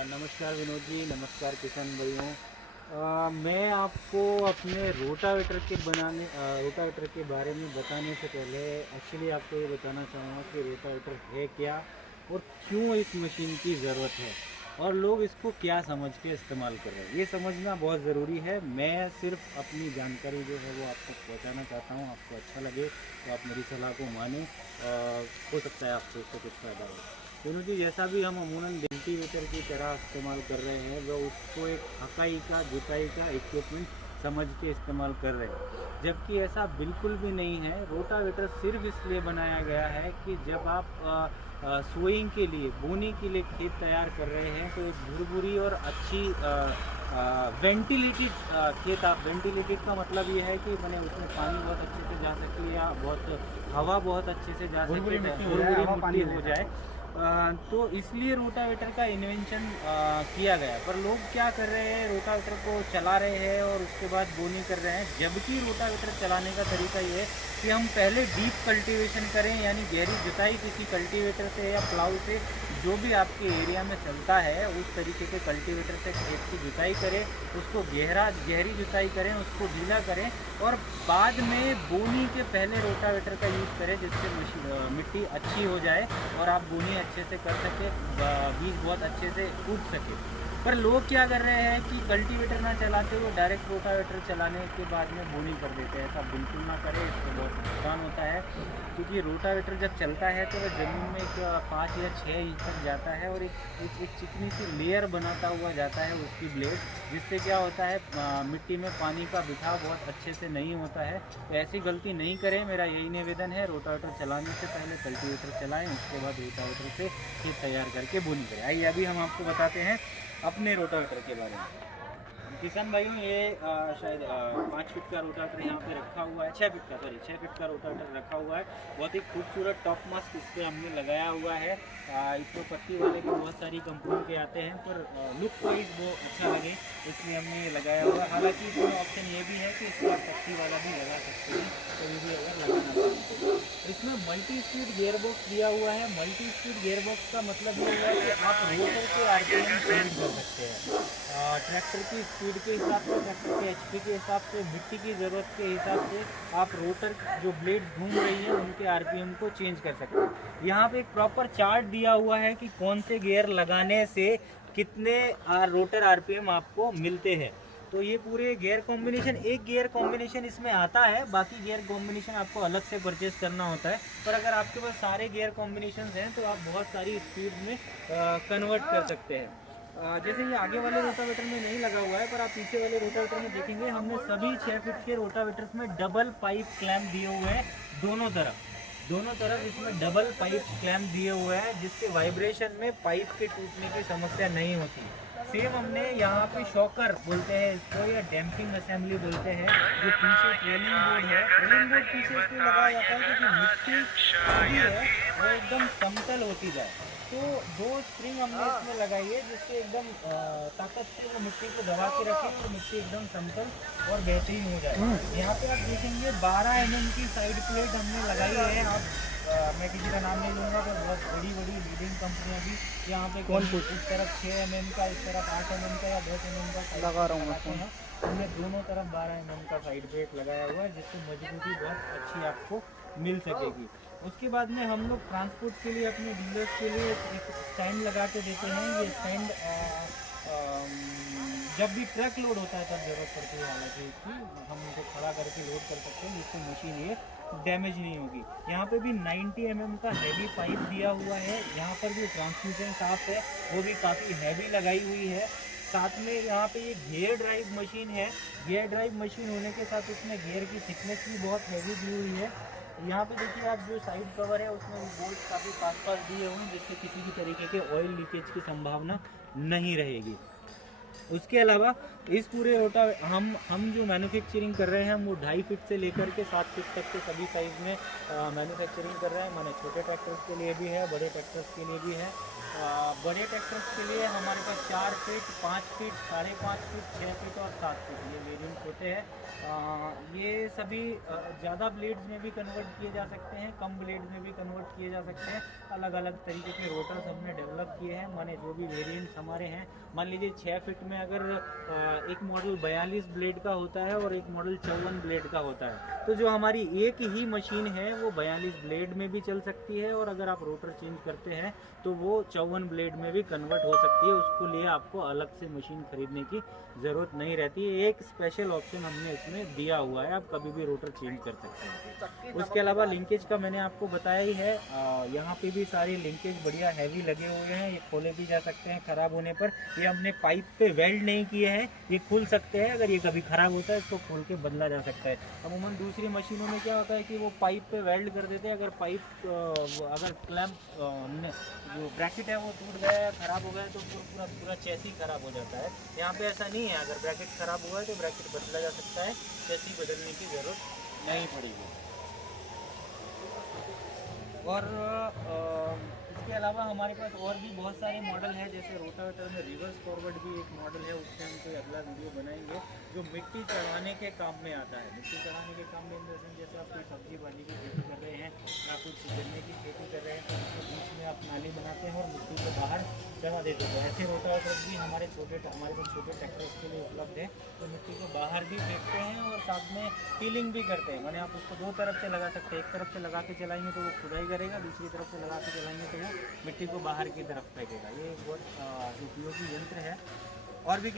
नमस्कार विनोद जी, नमस्कार किसान भाइयों। मैं आपको अपने रोटावेटर के बारे में बताने से पहले एक्चुअली आपको ये बताना चाहूँगा कि रोटावेटर है क्या और क्यों इस मशीन की ज़रूरत है और लोग इसको क्या समझ के इस्तेमाल कर रहे हैं, ये समझना बहुत ज़रूरी है। मैं सिर्फ अपनी जानकारी जो है वो आप तक पहुँचाना चाहता हूँ। आपको अच्छा लगे तो आप मेरी सलाह को मानें, हो सकता है आपको उससे कुछ फ़ायदा हो। दोनों जी, जैसा भी हम अमूमन वेंटिलेटर की तरह इस्तेमाल कर रहे हैं, वह उसको एक हकाई का जुताई का इक्विपमेंट समझ के इस्तेमाल कर रहे हैं, जबकि ऐसा बिल्कुल भी नहीं है। रोटावेटर सिर्फ इसलिए बनाया गया है कि जब आप सोइंग के लिए, बोनी के लिए खेत तैयार कर रहे हैं तो एक भुरभुरी और अच्छी वेंटिलेटेड खेत, आप वेंटिलेटेड का मतलब ये है कि मैंने उसमें पानी बहुत अच्छे से जा सके या बहुत हवा बहुत अच्छे से जा सके, मिट्टी हो जाए। तो इसलिए रोटावेटर का इन्वेंशन किया गया। पर लोग क्या कर रहे हैं, रोटावेटर को चला रहे हैं और उसके बाद बोनी कर रहे हैं, जबकि रोटावेटर चलाने का तरीका ये है कि हम पहले डीप कल्टीवेशन करें, यानी गहरी जुताई किसी कल्टीवेटर से या प्लाऊ से, जो भी आपके एरिया में चलता है उस तरीके के कल्टीवेटर से खेत की जुताई करें, उसको गहरी जुताई करें, उसको ढीला करें और बाद में बोनी के पहले रोटावेटर का यूज़ करें, जिससे मिट्टी अच्छी हो जाए और आप बोनी अच्छे से कर सके, बीज बहुत अच्छे से उग सके। पर लोग क्या कर रहे हैं कि कल्टीवेटर ना चलाते हुए डायरेक्ट रोटावेटर चलाने के बाद में बोनी कर देते हैं। ऐसा बिल्कुल ना करें, इससे बहुत नुकसान होता है, क्योंकि रोटावेटर जब चलता है तो वह ज़मीन में एक 5 या 6 इंच तक जाता है और एक चिकनी सी लेयर बनाता हुआ जाता है उसकी ब्लेड, जिससे क्या होता है, मिट्टी में पानी का बिठाव बहुत अच्छे से नहीं होता है। तो ऐसी गलती नहीं करें, मेरा यही निवेदन है। रोटावेटर चलाने से पहले कल्टीवेटर चलाएं, उसके बाद रोटावेटर से खेत तैयार करके बोनी करें। आइए अभी हम आपको बताते हैं अपने रोटावेटर के बारे में। किसान भाइयों, ये शायद 5 फीट का रोटावेटर यहाँ पे रखा हुआ है, 6 फीट का रोटावेटर रखा हुआ है। बहुत ही खूबसूरत टॉप मास्क इस पर हमने लगाया हुआ है। इसको पत्ती वाले भी बहुत सारी कंपनियों के आते हैं, पर लुक वाइज वो अच्छा लगे इसलिए हमने ये लगाया हुआ है। हालांकि इसमें ऑप्शन ये भी है कि इसको आप पत्ती वाला भी लगा सकते हैं, कभी भी अगर लगाना चाहते हैं। इसमें मल्टी स्पीड गियरबॉक्स दिया हुआ है। मल्टी स्पीड गियरबॉक्स का मतलब ये हुआ कि आप रोटर के आरपीएम चेंज कर सकते हैं, ट्रैक्टर की स्पीड के हिसाब से, ट्रैक्टर के एचपी के हिसाब से, मिट्टी की ज़रूरत के हिसाब से आप रोटर जो ब्लेड घूम रही है उनके आरपीएम को चेंज कर सकते हैं। यहाँ पे एक प्रॉपर चार्ट दिया हुआ है कि कौन से गियर लगाने से कितने रोटर आरपीएम आपको मिलते हैं। तो ये पूरे गियर कॉम्बिनेशन, एक गियर कॉम्बिनेशन इसमें आता है, बाकी गियर कॉम्बिनेशन आपको अलग से परचेज करना होता है। पर अगर आपके पास सारे गियर कॉम्बिनेशन हैं तो आप बहुत सारी स्पीड में कन्वर्ट कर सकते हैं। जैसे ये आगे वाले रोटावेटर में नहीं लगा हुआ है, पर आप पीछे वाले रोटावेटर में देखेंगे हमने सभी 6 फीट के रोटावेटर्स में डबल पाइप क्लैम्प दिए हुए हैं। दोनों तरफ इसमें डबल पाइप क्लैम्प दिए हुए हैं, जिससे वाइब्रेशन में पाइप के टूटने की समस्या नहीं होती। सेम हमने यहाँ पे शॉकर बोलते हैं इसको, या डैम्पिंग असेंबली बोलते हैं, जो पीछे ट्रेलिंग बोर्ड है, ट्रेलिंग बोर्ड पीछे इसलिए लगाया जाता है क्योंकि मिट्टी जो है वो एकदम समतल होती जाए। तो 2 स्प्रिंग हमने इसमें लगाई है, जिससे एकदम ताकत से वो मिट्टी को दबा के रखें तो मिट्टी एकदम समतल और बेहतरीन हो जाए। यहाँ पे आप देखेंगे 12 mm की साइड प्लेट हमने लगाई है। आप मैं किसी का नाम नहीं लूँगा, पर बहुत बड़ी बड़ी लीडिंग कंपनियाँ भी यहाँ पे इस तरफ 6 mm का, इस तरफ 8 mm का या 10 mm का लगा रहा हूँ। हमने दोनों तरफ 12 mm का साइड प्लेट लगाया हुआ है, जिससे मजबूती बहुत अच्छी आपको मिल सकेगी। उसके बाद में हम लोग ट्रांसपोर्ट के लिए अपने डीलर्स के लिए एक स्टैंड लगा के देते हैं। ये स्टैंड जब भी ट्रक लोड होता है तब ज़रूरत पड़ती है, हालांकि इसकी हम उनको खड़ा करके लोड कर सकते हैं, जिससे मशीन ये डैमेज नहीं होगी। यहाँ पे भी 90 mm का हैवी पाइप दिया हुआ है। यहाँ पर जो ट्रांसमिशन शाफ्ट है वो भी काफ़ी हैवी लगाई हुई है। साथ में यहाँ पे ये गियर ड्राइव मशीन है। गियर ड्राइव मशीन होने के साथ उसमें गियर की थिकनेस भी बहुत हैवी दी हुई है। यहाँ पे देखिए आप, जो साइड कवर है उसमें बोल्ट काफ़ी पास दिए हुए हैं, जिससे किसी भी तरीके के ऑयल लीकेज की संभावना नहीं रहेगी। उसके अलावा इस पूरे हम जो मैन्युफैक्चरिंग कर रहे हैं, हम वो 2.5 फीट से लेकर के 7 फीट तक के सभी साइज़ में मैन्युफैक्चरिंग कर रहे हैं। माने छोटे ट्रैक्टर्स के लिए भी है, बड़े ट्रैक्टर्स के लिए भी है। बड़े ट्रैक्टर्स के लिए हमारे पास 4 फीट, 5 फीट, 5.5 फीट, 6 फीट और 7 फीट ये वेरिएंट होते हैं। ये सभी ज़्यादा ब्लेड्स में भी कन्वर्ट किए जा सकते हैं, कम ब्लेड्स में भी कन्वर्ट किए जा सकते हैं। अलग अलग तरीके के रोटर्स हमने डेवलप किए हैं, माने जो भी वेरिएंट्स हमारे हैं। मान लीजिए 6 फीट में अगर एक मॉडल 42 ब्लेड का होता है और एक मॉडल 54 ब्लेड का होता है, तो जो हमारी एक ही मशीन है वो 42 ब्लेड में भी चल सकती है, और अगर आप रोटर चेंज करते हैं तो वो 54 ब्लेड में भी कन्वर्ट हो सकती है। उसको लिए आपको अलग से मशीन खरीदने की ज़रूरत नहीं रहती है। एक स्पेशल ऑप्शन हमने इसमें दिया हुआ है, आप कभी भी रोटर चेंज कर सकते हैं। उसके अलावा लिंकेज का मैंने आपको बताया ही है। यहाँ पे भी सारे लिंकेज बढ़िया हैवी लगे हुए हैं, ये खोले भी जा सकते हैं ख़राब होने पर। ये हमने पाइप पे वेल्ड नहीं किए हैं, ये खुल सकते हैं। अगर ये कभी ख़राब होता है इसको खोल के बदला जा सकता है। अमूमन दूसरी मशीनों में क्या होता है कि वो पाइप पे वेल्ड कर देते हैं। अगर पाइप अगर क्लैंप जो ब्रैकेट है वो टूट गया है, ख़राब हो गया है, तो पूरा चेसी ख़राब हो जाता है। यहाँ पे ऐसा नहीं है, अगर ब्रैकेट ख़राब हुआ है तो ब्रैकेट बदला जा सकता है, चेसी बदलने की ज़रूरत नहीं पड़ेगी। और इसके अलावा हमारे पास और भी बहुत सारे मॉडल हैं, जैसे रोटावेटर में रिवर्स फॉरवर्ड भी एक मॉडल है, उससे हम कोई अगला वीडियो बनाएंगे, जो मिट्टी चढ़ाने के काम में आता है। मिट्टी चढ़ाने के काम में जैसे आप कोई सब्जी भाजी की खेती कर रहे हैं या कुछ गन्ने की खेती कर रहे हैं, तो उसके बीच में आप नाली बनाते हैं और मिट्टी को बाहर चढ़ा देते हैं। ऐसे रोटावेटर भी हमारे पास छोटे ट्रैक्टर्स के लिए उपलब्ध है, तो मिट्टी को बाहर भी फेंकते हैं और साथ में पीलिंग भी करते हैं। मैंने आप उसको दो तरफ से लगा सकते हैं, एक तरफ से लगा के चलाएंगे तो वो खुदाई करेगा, दूसरी तरफ से लगा के चलाएंगे तो वो मिट्टी को बाहर की तरफ फेंकेगा। ये एक बहुत उपयोगी यंत्र है। और भी